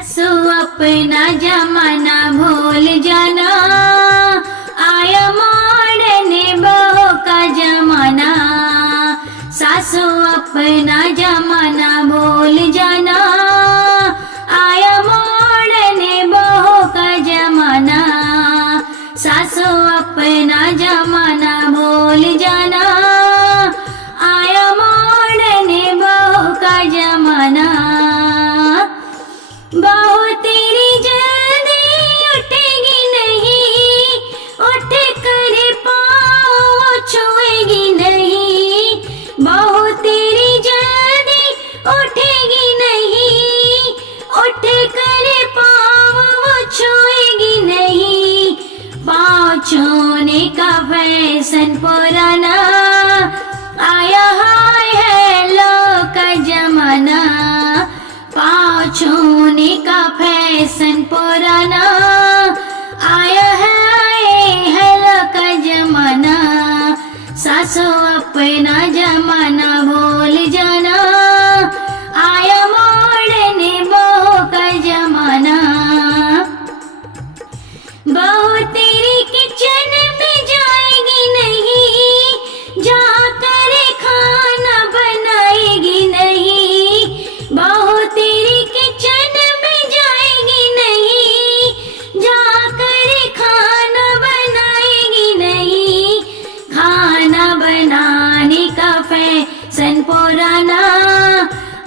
सो अपना जमाना भूल जाना, आया मॉडर्न बहू का जमाना। सासू अपना जमाना भूल जाना, आया मॉडर्न बहू का जमाना। सासू अपना जमाना भूल जाना, आया मॉडर्न बहू का जमाना। बहू तेरी जल्दी उठेगी नहीं, उठ कर पाँव छुएगी नहीं। बहू तेरी जल्दी उठेगी नहीं, उठ कर पाँव छुएगी नहीं। पाँव छूने का फैशन पुराना, आया हाय हेलो का जमाना। पाँव छूने का फैशन पुराना, आया है हेलो का जमाना। सासू अपना जमाना भूल जाना, आया मॉडर्न बहू का जमाना। बहू तेरी किचन में जाएगी नहीं, जाकर खाना बनाएगी नहीं। बहू तेरी किचन में जाएगी नहीं, जाकर खाना बनाएगी नहीं। खाना बनाने का फैशन पुराना,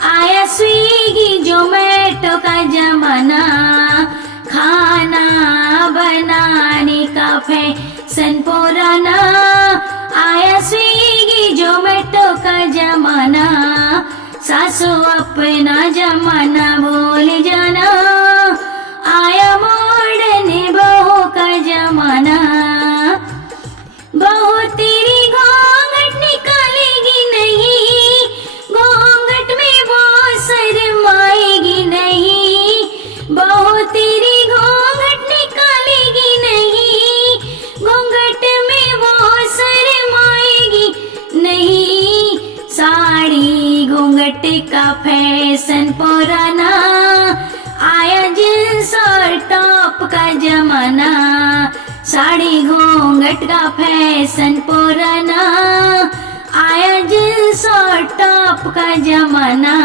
आया स्विगी जोमेटो का जमाना। खाना बनाने का फैशन पुराना, आया स्विगी जोमेटो का जमाना। सासू अपना जमाना भूल जाना, आया मॉडर्न बहू का जमाना। बहू तेरी घूंघट निकालेगी नहीं, घूंघट में वो शर्माएगी नहीं। बहू तेरी घूंघट निकालेगी नहीं, घूंघट में वो शर्माएगी नहीं। साड़ी घूंघट का फैशन पुराना, आया जींस और टॉप का जमाना। साड़ी घूंघट का फैशन पुराना, आया जींस और टॉप का जमाना।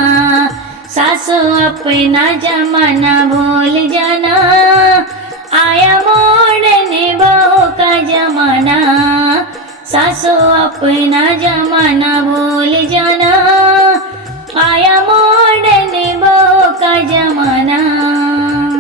सासू अपना जमाना भूल जाना, आया मॉडर्न बहू का जमाना। सासू अपना जमाना भूल जाना, आया मॉडर्न बहू का जमाना।